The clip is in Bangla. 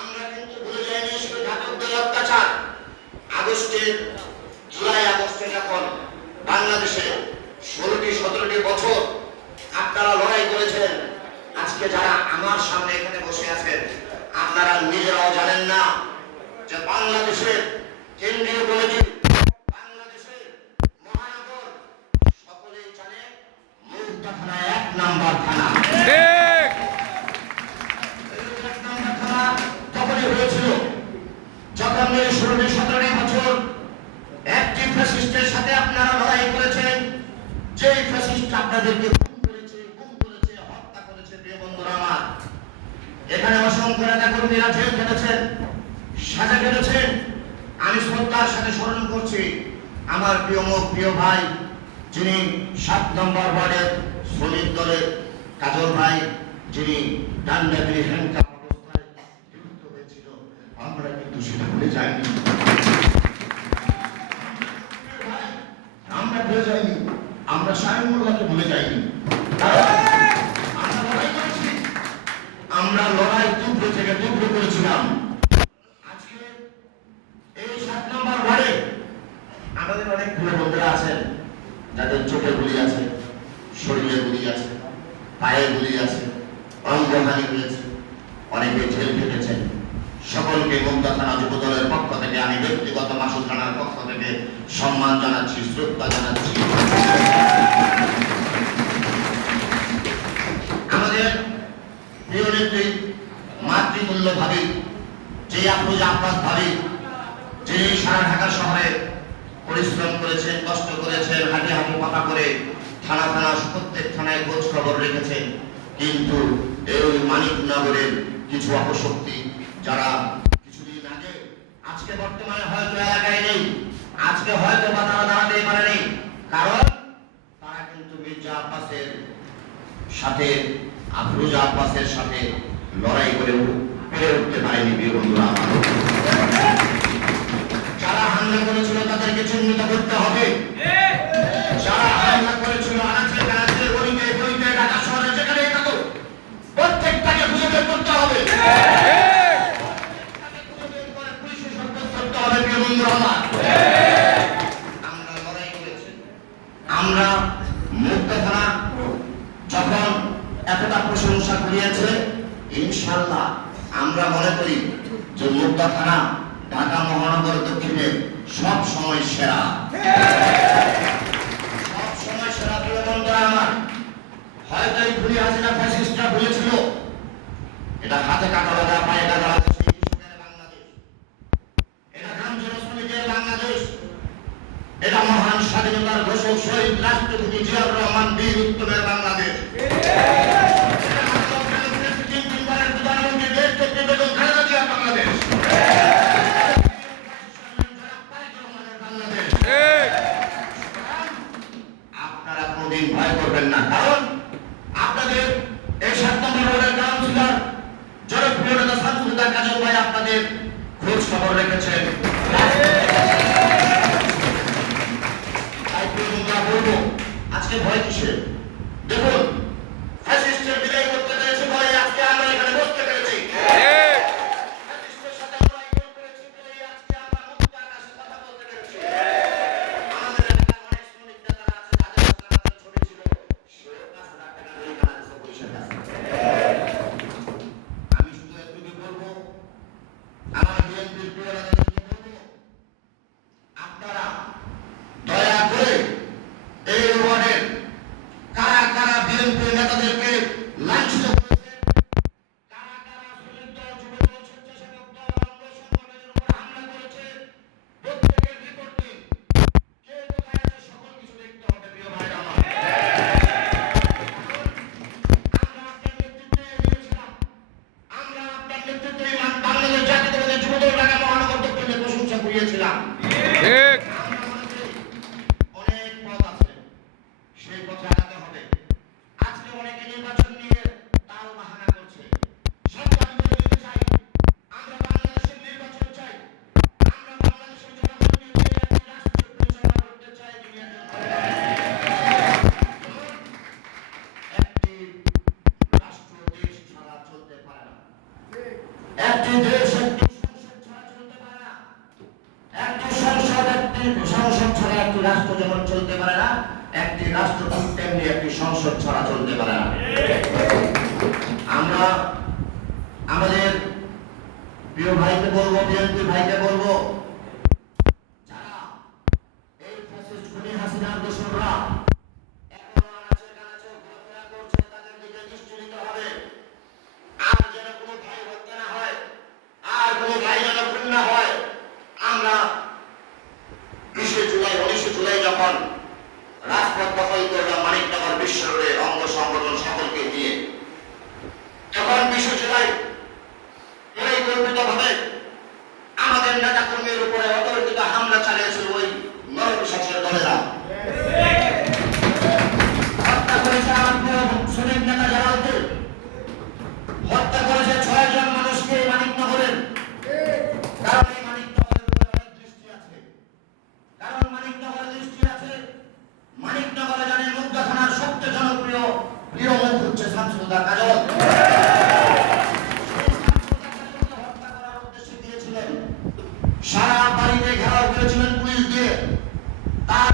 আমরা কিন্তু ভুলে যাইনি শুধু ঘাতকদের অত্যাচার। জুলাই আগস্টে যখন বাংলাদেশে 16-17টি বছর আপনারা লড়াই করেছেন, আজকে যারা আমার সামনে এখানে বসে আছেন আপনারা নিজেরাও জানেন না যে বাংলাদেশের কেন্দ্রীয় কমিটি, বাংলাদেশের মহানগর সকলেই জানে মুগদা থানা 1 নাম্বার থানা। যখন 16-17 বছর একটি ফ্যাসিস্টের সাথে আপনারা লড়াই করেছেন, যেই ফ্যাসিস্ট আপনাদেরকে গুম করেছে, হত্যা করেছে। প্রিয় বন্ধুরা আমার, এখানে অসংখ্য নেতা কর্মীরা জেল খেটেছেন, সাজা কেটেছেন। আমি শ্রদ্ধার সাথে স্মরণ করছি আমার প্রিয় ভাই, যিনি 7 নম্বর ওয়ার্ডের শ্রমিক দলের কাজল ভাই, যিনি ডান্ডাগিরি হ্যান্ডকাপ অবস্থায় বিরুদ্ধ হয়েছিল। আমরা কিন্তু সেটা ভুলে যাইনি, আমরা ভুলে যাইনি, আমরা শামীম মোল্লাকে ভুলে যাইনি। আমরা লড়াই করেছি, আমরা লড়াই তীব্র থেকে তীব্র করেছিলাম। আজকে এই 7 নম্বর ওয়ার্ডে আমাদের অনেক প্রিয় বন্ধুরা আছেন যাদের চোখে গুলি আছে, শরীরে গুলি আছে, পায়ে গুলি আছে, অঙ্গহানি হয়েছে, অনেকে জেল খেটেছেন। সকলকে মুগদা থানা যুব দলের পক্ষ থেকে, আমি ব্যক্তিগত মাসুদ রানার পক্ষ থেকে সম্মান জানাচ্ছি, শ্রদ্ধা জানাচ্ছি। আমাদের প্রিয় নেত্রী মাতৃমূল্য ভাবি, যে আফরোজা আব্বাস ভাবি, যিনি সারা ঢাকা শহরে পরিশ্রম করেছেন, কষ্ট করেছেন, হাঁটি হাঁটি পাকা করে থানা প্রত্যেক থানায় খোঁজ খবর রেখেছেন। কিন্তু এই মানিকনগরের কিছু অপশক্তি যারা কিছুদিন আগে, আজকে বর্তমানে হয়তো এলাকায় নেই, আজকে হয়তো বা তারা দাঁড়াতে পারেনি, কারণ তারা কিন্তু মির্জা আব্বাসের সাথে, আফরোজা আব্বাসের সাথে লড়াই করে পেরে উঠতে পারেনি। প্রিয় বন্ধুরা, যারা হামলা করেছিল তাদেরকে চিহ্নিত করতে হবে। যারা হামলা করেছিল আনাচে কানাচে, গলিতে গলিতে, ঢাকা শহরে যেখানেই থাকুক, প্রত্যেকটাকে খুঁজে বের করতে হবে। পুলিশে সাব্যস্ত করতে হবে। প্রিয় বন্ধুরা আমার, আমরা লড়াই করেছি। আমরা মুগদা থানা যখন এতটা প্রশংসা করিয়েছে, ইনশাআল্লাহ আমরা মনে করি যে মুগদা থানা ঢাকা মহানগর দক্ষিণের সব সময় সেরা, সব সময় সেরা। প্রিয় বন্ধুরা আমার, হয়তো এই খুনি হাসিনা ফ্যাসিস্টরা বলেছিল এটা হাতে কাটা লাগা, পায়ে কাটা লাগা বাংলাদেশ, এটা গ্রাম জনশ্রমিকের বাংলাদেশ, এটা মহান স্বাধীনতার ঘোষক শহীদ রাষ্ট্রপতি জিয়াউর রহমান বীর উত্তমের বাংলাদেশ, প্রধানমন্ত্রী দেশ থেকে বেগম খালেদা জিয়ার বাংলাদেশ। আপনারা কোনদিন ভয় করবেন না, কারণ আপনাদের এই 7 নম্বর ওয়ার্ডের কাউন্সিলর জনপ্রিয় নেতা সামসুদ্দিন কাজল ভাই আপনাদের খোঁজ খবর রেখেছেন। তাই আমরা বলবো আজকে ভয় কিসের? দেখুন, ফ্যাসিস্টের বিদায় করতে পেরেছি বলে আজকে আমরা এখানে বসতে পেরেছি। ফ্যাসিস্টের সাথে লড়াই করতে পেরেছি বলে আজকে আমরা মুক্ত আকাশে কথা বলতে পেরেছি। আমাদের এলাকার অনেক শ্রমিক নেতারা আছে যাদের সাথে আমাদের ছবি ছিল, সেও 5 লাখ টাকা নিয়ে কাছে বসে আছে। আমি শুধু এটুকু বলবো, আমার বিএনপির প্রিয় নেতা একটি দেশ একটি সংসদ ছাড়া চলতে পারে না। একটি সংসদ ছাড়া একটি রাষ্ট্র যেমন চলতে পারে না, একটি রাষ্ট্র তেমনি একটি সংসদ ছাড়া চলতে পারে না। আমরা আমাদের প্রিয় ভাইকে বলবো, বিএনপি ভাইকে বলবো, যারা এই ফ্যাসিস্ট খুনি হাসিনার দোসররা এখনো আনাচে কানাচে ঘোরাফেরা করছে, তাদের দিকে দৃষ্টি দিতে হবে। আর যেন কোনো ভাই হত্যা না হয়, আর কোনো ভাই যেন খুন না হয়। আমরা 20 জুলাই 19 জুলাই যখন রাজপথ দখল করলাম মানিকনগর বিশ্ব রোডে অঙ্গ সংগঠন সকলকে নিয়ে, তখন 20 জুলাই পরিকল্পিতভাবে আমাদের নেতা কর্মীর উপরে অতর্কিত হামলা চালিয়েছিল ওই নরপিশাচের দলেরা। হত্যা করেছে আমার শ্রমিক নেতা জালালকে, হত্যা করেছে 6 জন মানুষকে এই মানিকনগরের। কারণ এই মানিকনগরের উপরে অনেক দৃষ্টি আছে, কারণ মানিকনগরের দৃষ্টি আছে। মানিকনগরে জানেন মুগদা থানার সবচেয়ে জনপ্রিয় প্রিয় মুখ হচ্ছে শামসুদ্দা কাজল। সারা বাড়িতে ঘেরাও করেছিলেন পুলিশ দিয়ে। তার